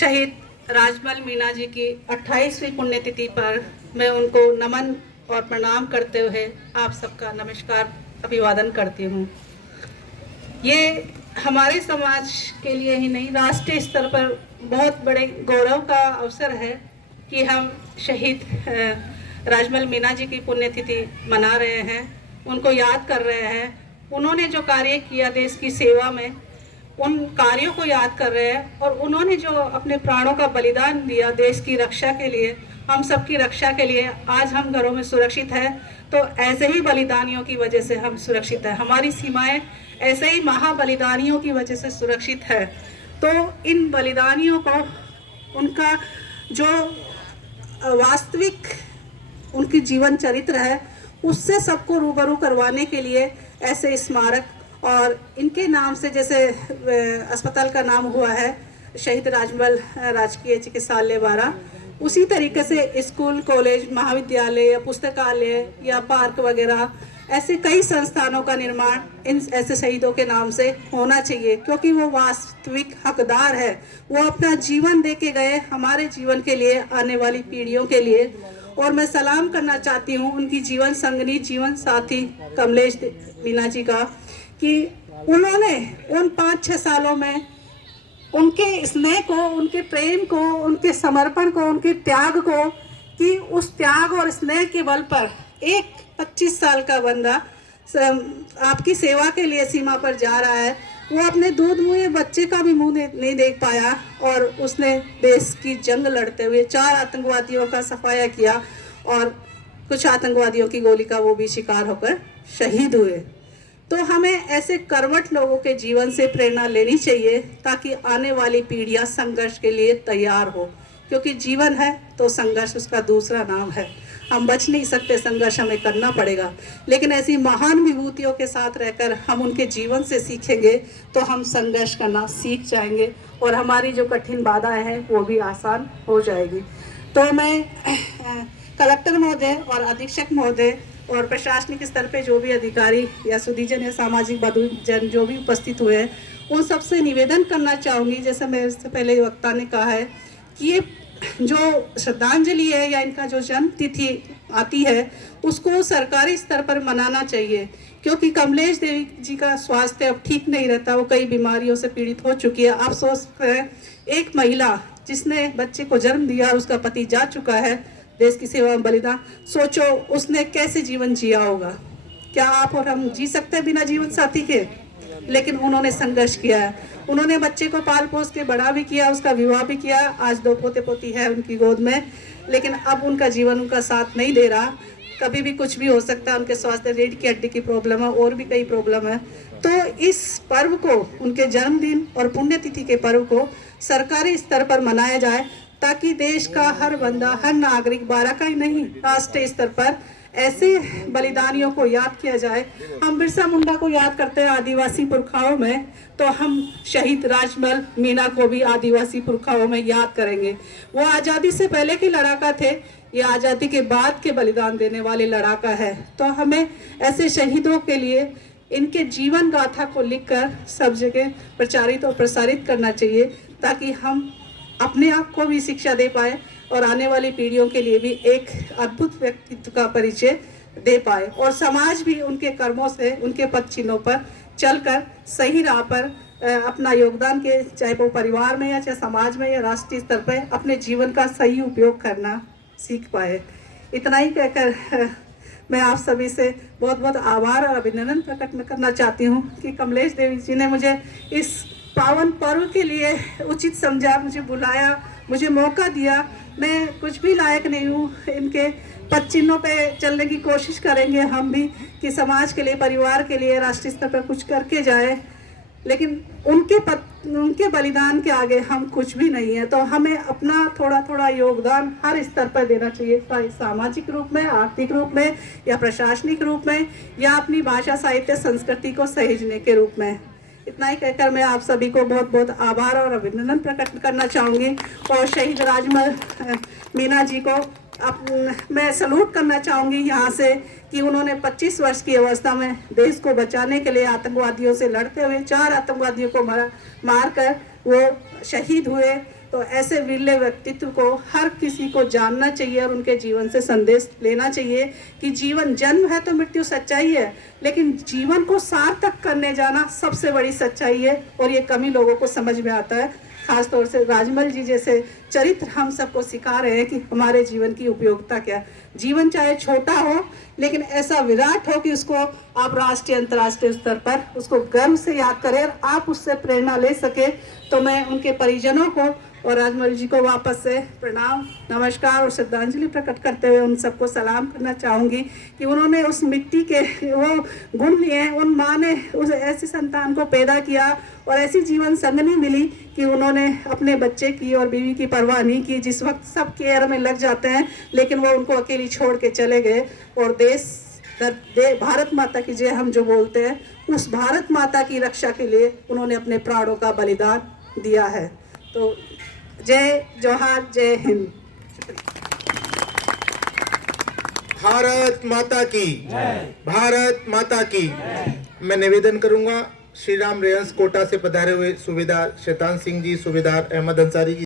शहीद राजमल मीना जी की 28वीं पुण्यतिथि पर मैं उनको नमन और प्रणाम करते हुए आप सबका नमस्कार अभिवादन करती हूँ। ये हमारे समाज के लिए ही नहीं, राष्ट्रीय स्तर पर बहुत बड़े गौरव का अवसर है कि हम शहीद राजमल मीना जी की पुण्यतिथि मना रहे हैं, उनको याद कर रहे हैं। उन्होंने जो कार्य किया देश की सेवा में, उन कार्यों को याद कर रहे हैं और उन्होंने जो अपने प्राणों का बलिदान दिया देश की रक्षा के लिए, हम सबकी रक्षा के लिए, आज हम घरों में सुरक्षित हैं। तो ऐसे ही बलिदानियों की वजह से हम सुरक्षित हैं, हमारी सीमाएं ऐसे ही महाबलिदानियों की वजह से सुरक्षित है। तो इन बलिदानियों को, उनका जो वास्तविक उनकी जीवन चरित्र है, उससे सबको रूबरू करवाने के लिए ऐसे स्मारक और इनके नाम से, जैसे अस्पताल का नाम हुआ है शहीद राजमल राजकीय चिकित्सालय 12, उसी तरीके से स्कूल, कॉलेज, महाविद्यालय या पुस्तकालय या पार्क वगैरह ऐसे कई संस्थानों का निर्माण इन ऐसे शहीदों के नाम से होना चाहिए, क्योंकि वो वास्तविक हकदार है। वो अपना जीवन दे के गए हमारे जीवन के लिए, आने वाली पीढ़ियों के लिए। और मैं सलाम करना चाहती हूँ उनकी जीवन संगनी, जीवन साथी कमलेश मीना जी का, कि उन्होंने उन 5-6 सालों में उनके स्नेह को, उनके प्रेम को, उनके समर्पण को, उनके त्याग को, कि उस त्याग और स्नेह के बल पर एक 25 साल का बंदा आपकी सेवा के लिए सीमा पर जा रहा है। वो अपने दूध मुँहे बच्चे का भी मुंह नहीं देख पाया और उसने देश की जंग लड़ते हुए 4 आतंकवादियों का सफाया किया और कुछ आतंकवादियों की गोली का वो भी शिकार होकर शहीद हुए। तो हमें ऐसे कर्मठ लोगों के जीवन से प्रेरणा लेनी चाहिए, ताकि आने वाली पीढ़ियां संघर्ष के लिए तैयार हो, क्योंकि जीवन है तो संघर्ष उसका दूसरा नाम है। हम बच नहीं सकते, संघर्ष हमें करना पड़ेगा, लेकिन ऐसी महान विभूतियों के साथ रहकर हम उनके जीवन से सीखेंगे तो हम संघर्ष करना सीख जाएंगे और हमारी जो कठिन बाधाएं हैं वो भी आसान हो जाएगी। तो मैं कलेक्टर महोदय और अधीक्षक महोदय और प्रशासनिक स्तर पे जो भी अधिकारी या सुधीजन या सामाजिक बंधुजन जो भी उपस्थित हुए हैं, उन सबसे निवेदन करना चाहूँगी, जैसे मेरे से पहले वक्ता ने कहा है, कि ये जो श्रद्धांजलि है या इनका जो जन्म तिथि आती है उसको सरकारी स्तर पर मनाना चाहिए, क्योंकि कमलेश देवी जी का स्वास्थ्य अब ठीक नहीं रहता, वो कई बीमारियों से पीड़ित हो चुकी है। आप सोच रहे हैं, एक महिला जिसने बच्चे को जन्म दिया, उसका पति जा चुका है देश की सेवा में बलिदान, सोचो उसने कैसे जीवन जिया होगा। क्या आप और हम जी सकते हैं बिना जीवन साथी के? लेकिन उन्होंने संघर्ष किया है, उन्होंने बच्चे को पाल पोस के बड़ा भी किया, उसका विवाह भी किया, आज 2 पोते पोती है उनकी गोद में, लेकिन अब उनका जीवन उनका साथ नहीं दे रहा। कभी भी कुछ भी हो सकता है, उनके स्वास्थ्य, रीढ़ की हड्डी की प्रॉब्लम है और भी कई प्रॉब्लम है। तो इस पर्व को, उनके जन्मदिन और पुण्यतिथि के पर्व को सरकारी स्तर पर मनाया जाए, ताकि देश का हर बंदा, हर नागरिक, 12 का ही नहीं, राष्ट्रीय स्तर पर ऐसे बलिदानियों को याद किया जाए। हम बिरसा मुंडा को याद करते हैं आदिवासी पुरखाओं में, तो हम शहीद राजमल मीना को भी आदिवासी पुरखाओं में याद करेंगे। वो आज़ादी से पहले के लड़ाका थे, ये आज़ादी के बाद के बलिदान देने वाले लड़ाका है। तो हमें ऐसे शहीदों के लिए इनके जीवन गाथा को लिखकर सब जगह प्रचारित और प्रसारित करना चाहिए, ताकि हम अपने आप को भी शिक्षा दे पाए और आने वाली पीढ़ियों के लिए भी एक अद्भुत व्यक्तित्व का परिचय दे पाए, और समाज भी उनके कर्मों से, उनके पद चिन्हों पर चलकर सही राह पर अपना योगदान के, चाहे वो परिवार में या चाहे समाज में या राष्ट्रीय स्तर पर, अपने जीवन का सही उपयोग करना सीख पाए। इतना ही कहकर मैं आप सभी से बहुत बहुत आभार और अभिनंदन प्रकट करना चाहती हूँ कि कमलेश देवी जी ने मुझे इस पावन पर्व के लिए उचित समझा, मुझे बुलाया, मुझे मौका दिया। मैं कुछ भी लायक नहीं हूँ, इनके पद चिन्हों पे चलने की कोशिश करेंगे हम भी, कि समाज के लिए, परिवार के लिए, राष्ट्रीय स्तर पर कुछ करके जाए, लेकिन उनके बलिदान के आगे हम कुछ भी नहीं है। तो हमें अपना थोड़ा थोड़ा योगदान हर स्तर पर देना चाहिए, चाहे सामाजिक रूप में, आर्थिक रूप में या प्रशासनिक रूप में, या अपनी भाषा, साहित्य, संस्कृति को सहेजने के रूप में। इतना ही कहकर मैं आप सभी को बहुत बहुत आभार और अभिनंदन प्रकट करना चाहूँगी, और शहीद राजमल मीना जी को मैं सलूट करना चाहूँगी यहाँ से, कि उन्होंने 25 वर्ष की अवस्था में देश को बचाने के लिए आतंकवादियों से लड़ते हुए 4 आतंकवादियों को मार कर वो शहीद हुए। तो ऐसे विरले व्यक्तित्व को हर किसी को जानना चाहिए और उनके जीवन से संदेश लेना चाहिए कि जीवन जन्म है तो मृत्यु सच्चाई है, लेकिन जीवन को सार्थक करने जाना सबसे बड़ी सच्चाई है, और ये कम ही लोगों को समझ में आता है। खास तौर से राजमल जी जैसे चरित्र हम सबको सिखा रहे हैं कि हमारे जीवन की उपयोगिता क्या। जीवन चाहे छोटा हो, लेकिन ऐसा विराट हो कि उसको आप राष्ट्रीय अंतर्राष्ट्रीय स्तर पर उसको गर्व से याद करें और आप उससे प्रेरणा ले सके। तो मैं उनके परिजनों को और राजमल जी को वापस से प्रणाम, नमस्कार और श्रद्धांजलि प्रकट करते हुए उन सबको सलाम करना चाहूँगी कि उन्होंने उस मिट्टी के वो गुण लिए, उन माँ ने उस ऐसी संतान को पैदा किया और ऐसी जीवन संगनी मिली कि उन्होंने अपने बच्चे की और बीवी की परवाह नहीं की। जिस वक्त सब केयर में लग जाते हैं, लेकिन वो उनको अकेली छोड़ के चले गए और भारत माता की जय हम जो बोलते हैं, उस भारत माता की रक्षा के लिए उन्होंने अपने प्राणों का बलिदान दिया है। तो जय जोहार, जय हिंद। भारत माता की, भारत माता की। मैं निवेदन करूंगा श्री राम रेंज कोटा से पधारे हुए सूबेदार शैतान सिंह जी, सूबेदार अहमद अंसारी जी